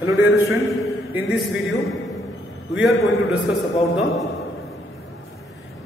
Hello dear student, in this video we are going to discuss about the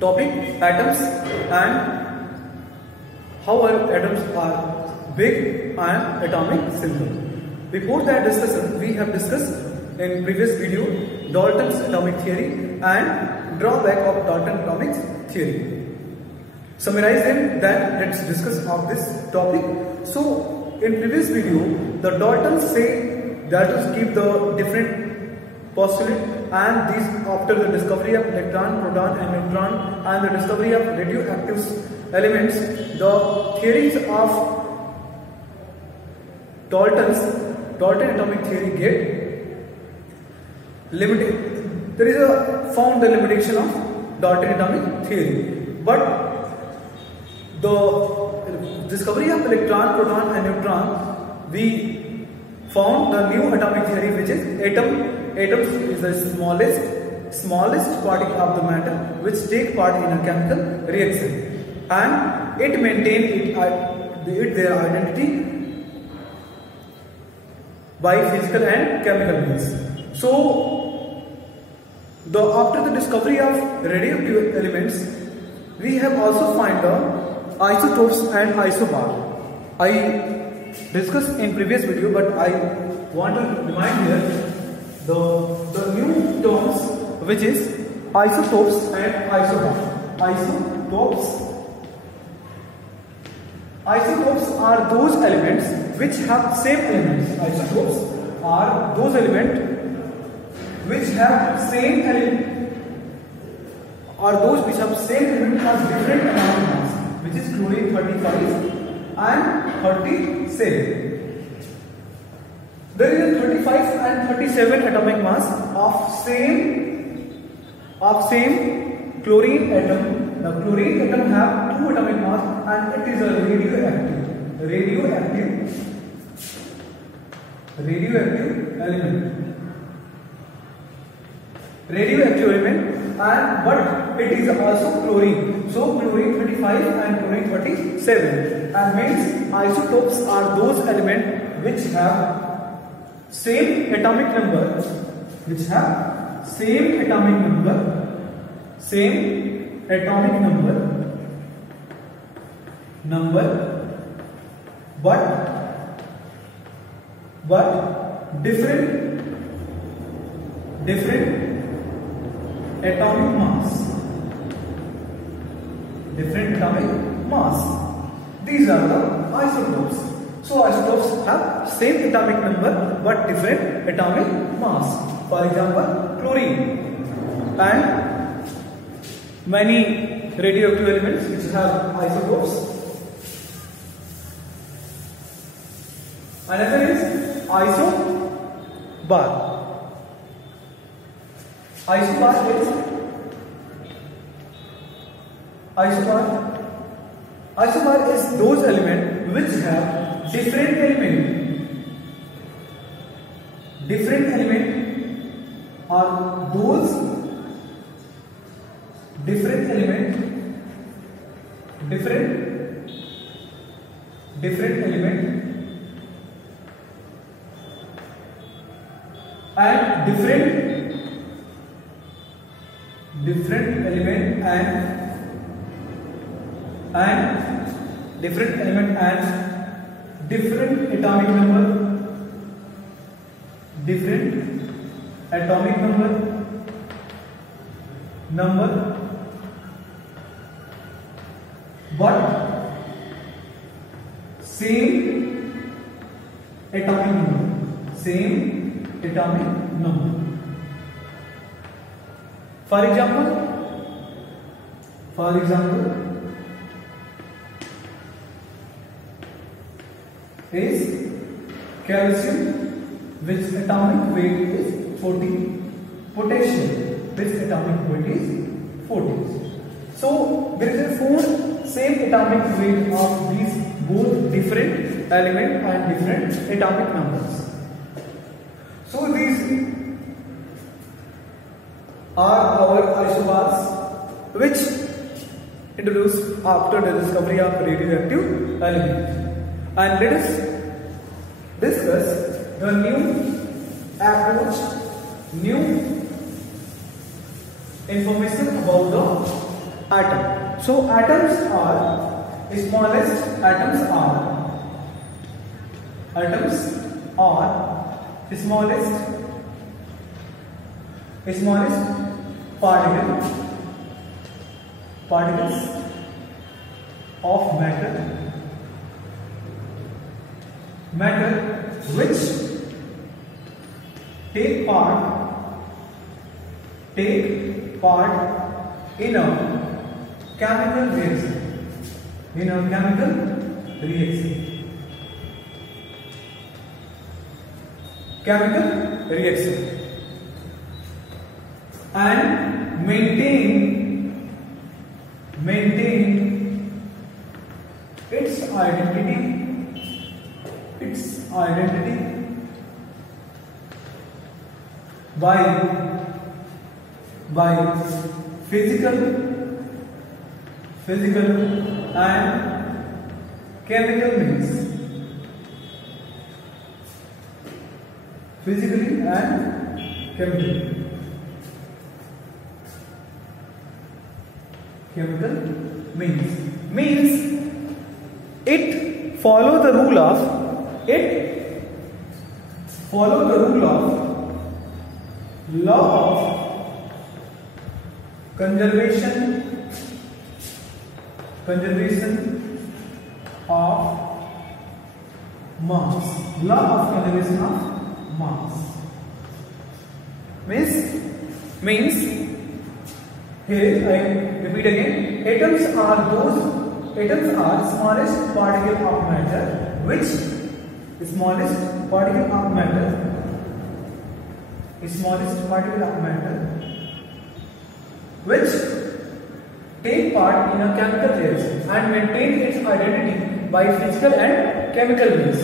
topic atoms and how our atoms are big and atomic symbol. Before that discussion, we have discussed in previous video Dalton's atomic theory and drawback of Dalton atomic theory. Summarize them, then let's discuss of this topic. So in previous video, the Daltons say that is give the different postulate, and these after the discovery of electron, proton and neutron and the discovery of radioactive elements, the theories of Dalton atomic theory get limited. There is a found the limitation of Dalton atomic theory, but the discovery of electron, proton and neutron, we found the new atomic theory, which is atoms is the smallest particle of the matter which take part in a chemical reaction, and it maintain their identity by physical and chemical means. So after the discovery of radioactive elements, we have also find the isotopes and isobar. I discussed in previous video, but I want to remind here the new terms, which is isotopes and isobar. Isotopes are those elements which have same elements. Isotopes are those elements which have same element, or those which have same element as different atomic mass, which is chlorine 35 and 37. There is a 35 and 37 atomic mass of same chlorine atom. Now chlorine atom have two atomic mass, and it is a radioactive element, and but it is also chlorine. So chlorine 35 and chlorine 37, and means isotopes are those elements which have same atomic number, but different atomic mass. These are the isotopes. So isotopes have same atomic number but different atomic mass. For example, chlorine and many radioactive elements which have isotopes. Another is isobar. Isobar is those elements which have different element are those different element and different element and different atomic number, but same atomic number. For example, is calcium, which atomic weight is 40. Potassium, which atomic weight is 40. So there is a 4 same atomic weight of these both different element and different atomic numbers. So these are our isobars, which introduced after the discovery of radioactive element. And let us discuss the new New information about the atom. So atoms are smallest. Atoms are smallest particles of matter which take part in a chemical reaction and maintain its identity by physical and chemical means. Physically and chemically. Chemical means it follow the rule of law of conservation of mass. Means here I repeat again. Atoms are smallest particle of matter which take part in a chemical reaction and maintain its identity by physical and chemical means.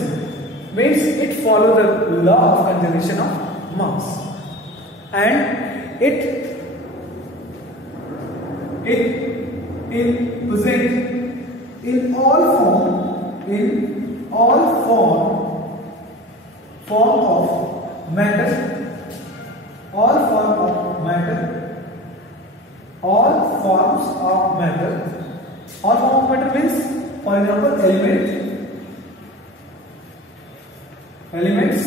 Means it follows the law of conservation of mass, and it present in all form of matter. All forms of matter means, for example, elements,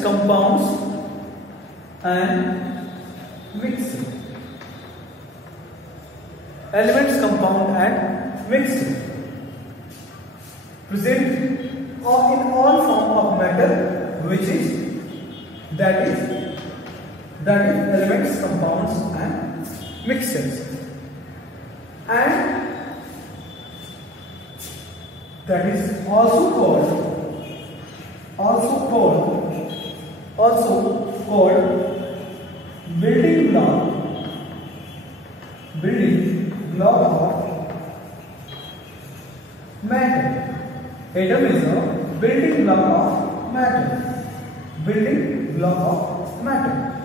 compounds and mixture. Present in all form of matter, that is elements, compounds and mixtures, and that is also called building block of matter. Atom is a building block of matter.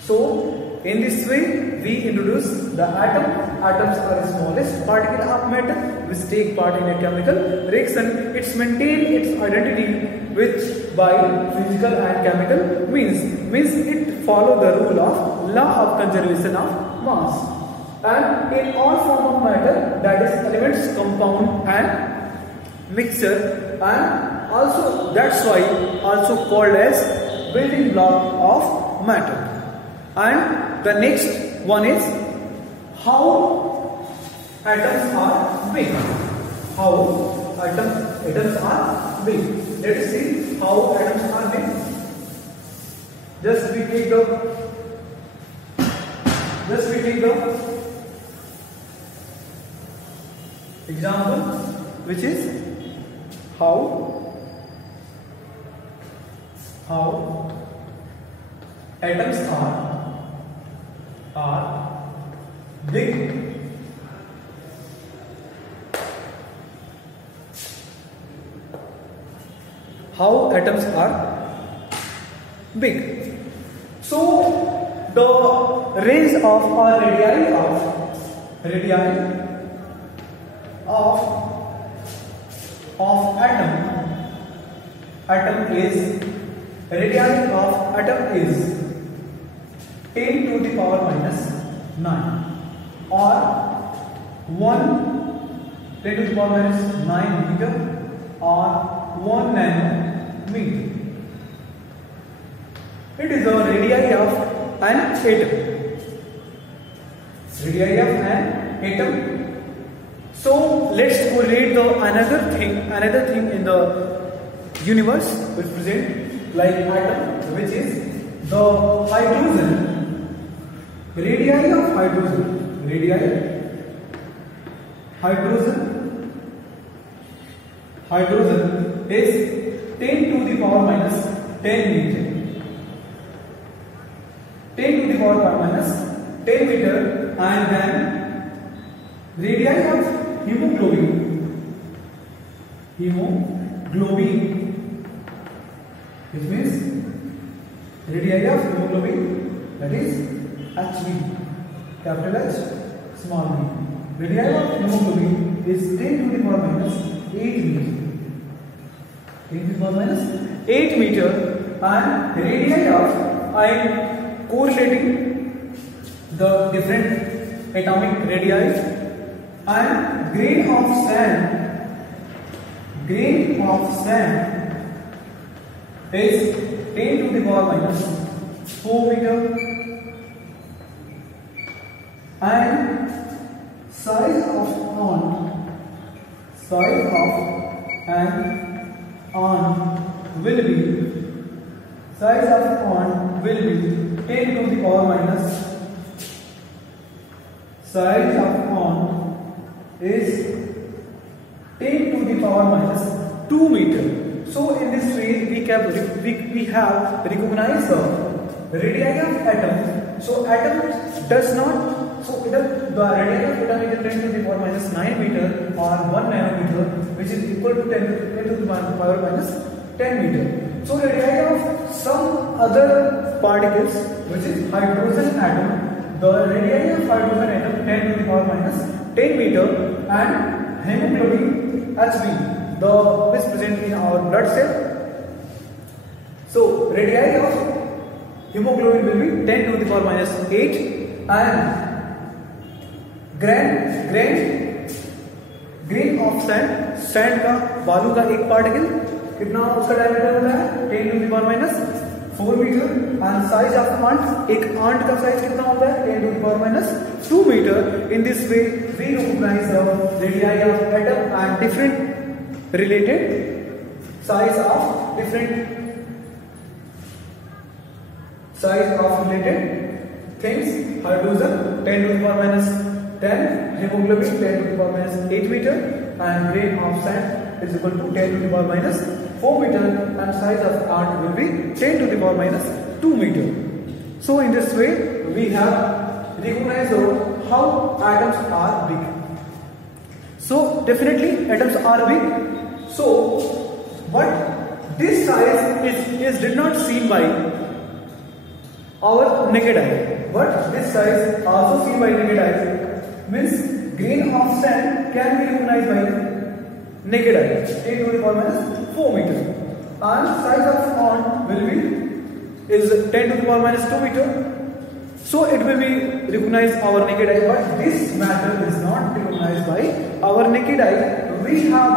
So in this way we introduce the atom. Atoms are the smallest particle of matter which take part in a chemical reaction. It maintains its identity which by physical and chemical means it follow the rule of law of conservation of mass, and in all form of matter, that is elements, compound and mixture, and also that's why also called as building block of matter. And the next one is how atoms are big. Atoms are big. Let us see how atoms are big. Just we take the example, which is how atoms are big. How atoms are big. So the rays of or radii of atom is radii of atom is 10 to the power minus 9 or 10 to the power minus 9 meter or 1 nanometer. It is the radii of an atom. Radii of an atom. So let's correlate the another thing in the universe which present like atom, which is the hydrogen. Radii of hydrogen. Hydrogen is 10 to the power minus 10 meter. 10 to the power minus 10 meter, and then radii of hemoglobin, which means radii of hemoglobin, that is Hb, capital H, small b. Radii of hemoglobin is 10 to the power minus 8 meter. 10 to the power minus 8 meter, and radii of, I am correlating the different atomic radii, and grain of sand is 10 to the power minus 4 meter, and size of ant will be 10 to the power minus, size of ant is 10 to the power minus 2 meter. So in this way we have recognized the radii of atom. So atom does not, so the radii of atom is 10 to the power minus 9 meter or 1 nanometer, which is equal to 10 to the power minus 10 meter. So radii of some other particles, which is hydrogen atom, the radii of hydrogen atom 10 to the power minus 10 meter, and hemoglobin Hb, the which present in our blood cell. So radii of hemoglobin will be 10 to the power minus 8, and grain of sand का, बालू का एक particle कितना उसका diameter होता है 10 to the power minus 4 metre, and size of ant, एक ant का साइज कितना होता है 10 to the power minus 2 metre. In this way we recognise the radii of atom and different related size of related things. Hydrogen 10 to the power minus 10, hemoglobin 10 to the power minus 8 meter, and grain of sand is equal to 10 to the power minus 4 meter, and size of ant will be 10 to the power minus 2 meter. So in this way we have recognized how atoms are big. So definitely atoms are big. So but this size is did not seen by our naked eye, but this size also seen by naked eye. Means grain of sand can be recognized by naked eye, 10 to the power minus 4 meter, and size of ant will be is 10 to the power minus 2 meter. So it will be recognized our naked eye, but this matter is not recognized by our naked eye. We have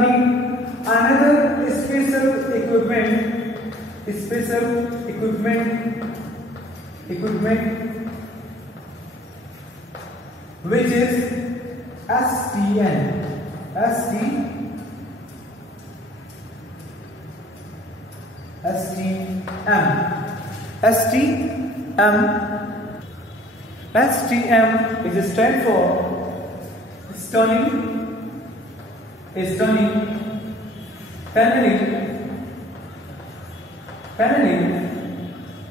need another special equipment which is STM. STM is stand for stunning tunneling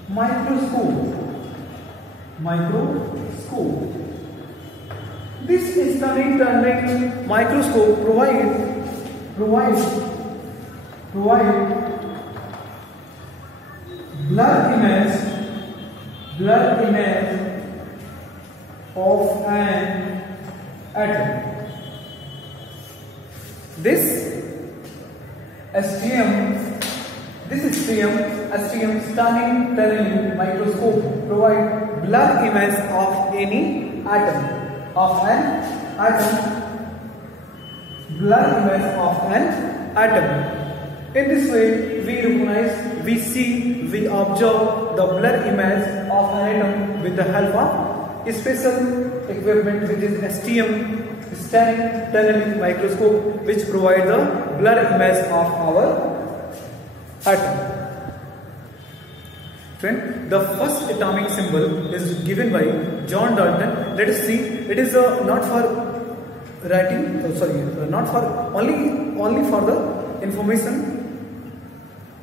microscope. This stunning tunneling microscope provides blur image of an atom. This STM stunning tunneling microscope provide blur image of any atom, blur image of an atom. In this way, we recognize, we see, we observe the blur image of an atom with the help of special equipment which is STM stunning tunneling microscope, which provide the blur image of our atom. Friend, the first atomic symbol is given by John Dalton. Let us see. It is not for writing. Not for only for the information.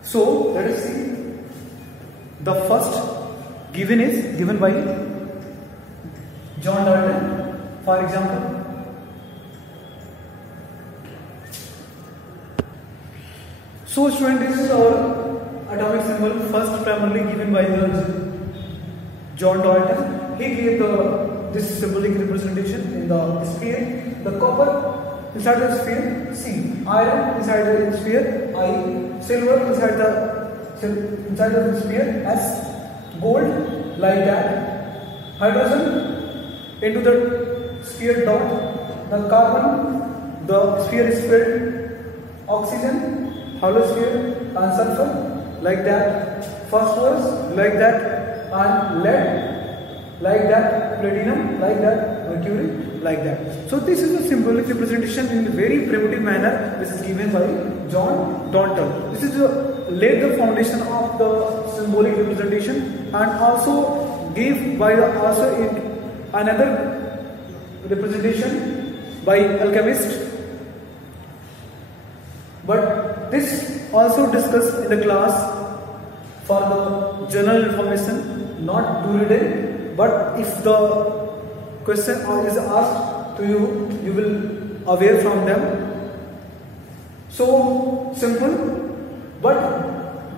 So let us see. The first given by John Dalton. For example, so student, this is our atomic symbol, first primarily given by John Dalton. He gave this symbolic representation in the sphere, the copper inside the sphere, C, iron inside the sphere, I, silver inside the sphere, S, gold like that, hydrogen into the sphere dot, the carbon, the sphere is filled, oxygen, hollow sphere, and sulfur like that, phosphorus like that, and lead like that, platinum like that, mercury like that. So this is a symbolic representation in a very primitive manner, which is given by John Dalton. This is laid the foundation of the symbolic representation, and also gave by another representation by alchemist. But this also discussed in the class for the general information, not to read it, but if the question is asked to you, you will aware from them. So simple, but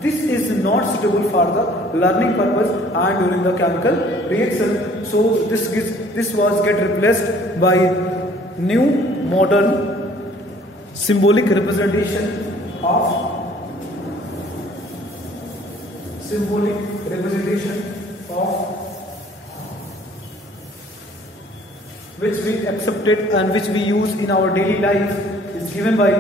this is not suitable for the learning purpose and during the chemical reaction. So this was get replaced by new modern symbolic representation of which we accepted and which we use in our daily life is given by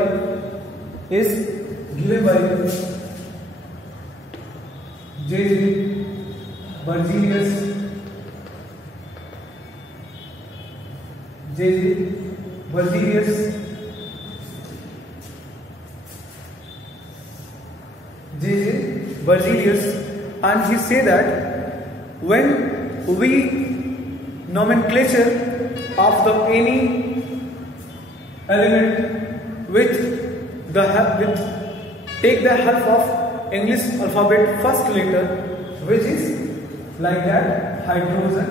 J.J. Berzelius. And he say that when we nomenclature of the any element with take the help of English alphabet first letter, which is like that, hydrogen,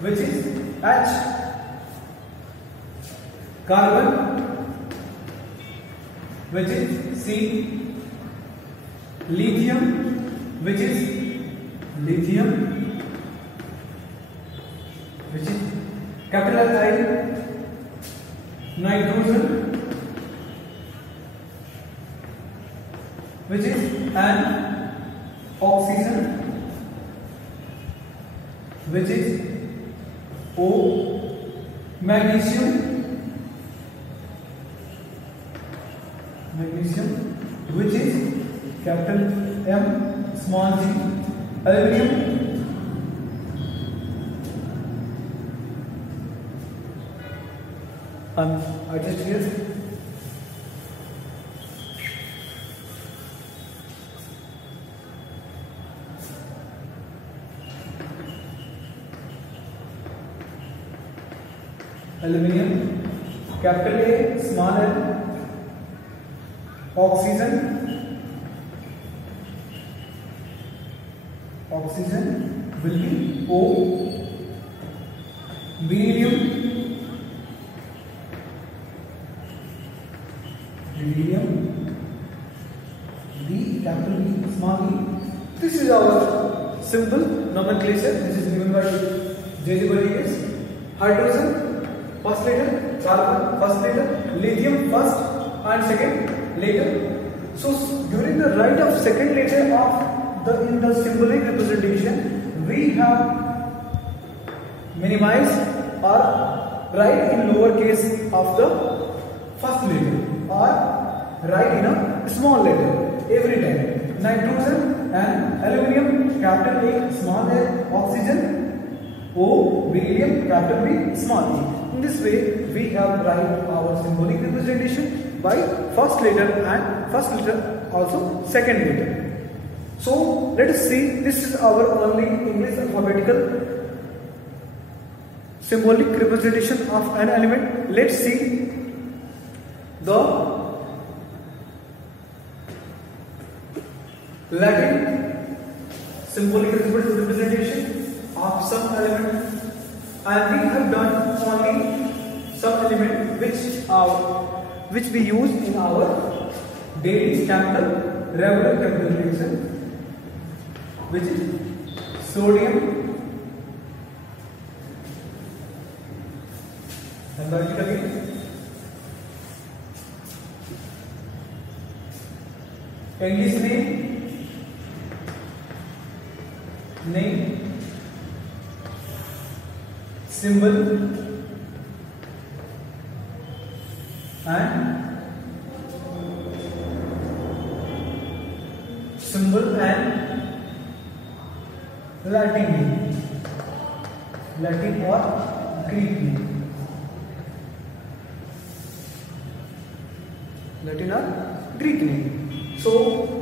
which is H, carbon, which is C, lithium, which is lithium, which is capital I, nitrogen, which is N, oxygen, which is O, magnesium, which is capital M, small g, aluminum, I just here. Aluminum, capital A, small l, oxygen will be O, beryllium, B, capital B, small e. This is our simple nomenclature, which is given by JGBD is hydrogen first letter, carbon first letter, lithium first and second letter. So during the right of second letter of in the symbolic representation, we have minimized or write in lowercase of the first letter or write in a small letter every time. Nitrogen and aluminum, capital A, small a, oxygen, O, beryllium, capital B, small e. In this way, we have write our symbolic representation by first letter and first letter also second letter. So let us see, this is our only English alphabetical symbolic representation of an element. Let's see the Latin symbolic representation of some element, and we have done only some element which we use in our daily standard regular calculation, which is sodium, and vertically English name, symbol, and Latin name, Latin or Greek name, Latin or Greek name. So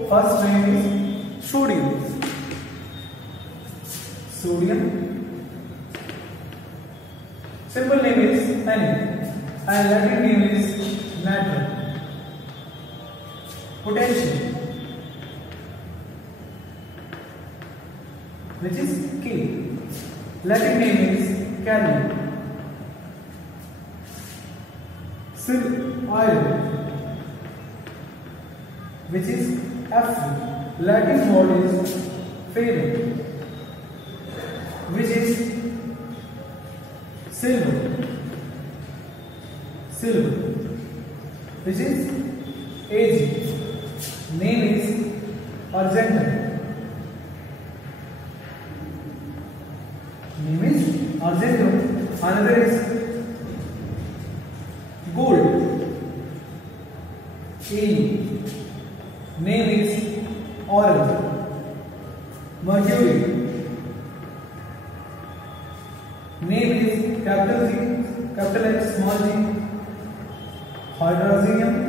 first name is sodium. Symbol name is Na, and Latin name is natrium. Potassium, which is K. Latin name is Kalium. Iron, which is F. Latin word is ferrum, which is silver, which is Ag. Name is argentum. Another is gold. A. Name is orange. Mercury. Name is capital G, capital H, small g. Hydrogen.